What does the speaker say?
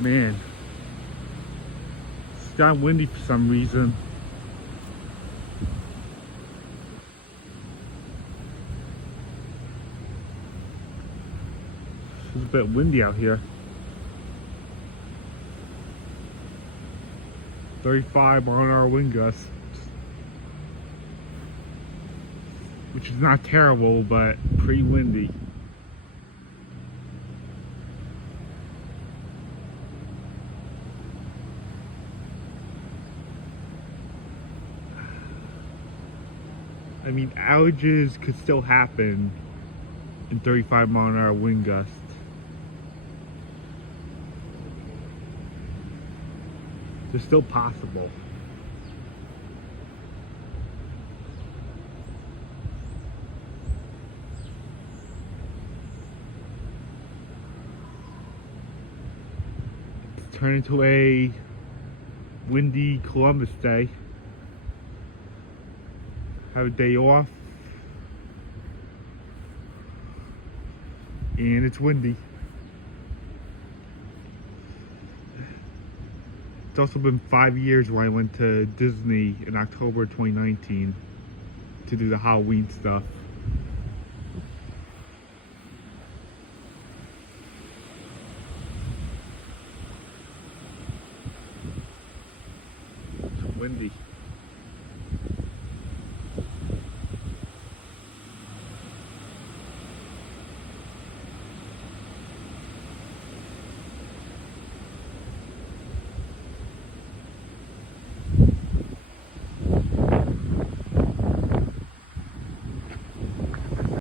Man, it's got windy for some reason. It's a bit windy out here. 35-mile-an-hour wind gusts, which is not terrible, but pretty windy. I mean, outages could still happen in 35-mile-an-hour wind gusts. They're still possible. It's turned into a windy Columbus Day. Have a day off. And it's windy. It's also been 5 years where I went to Disney in October 2019 to do the Halloween stuff.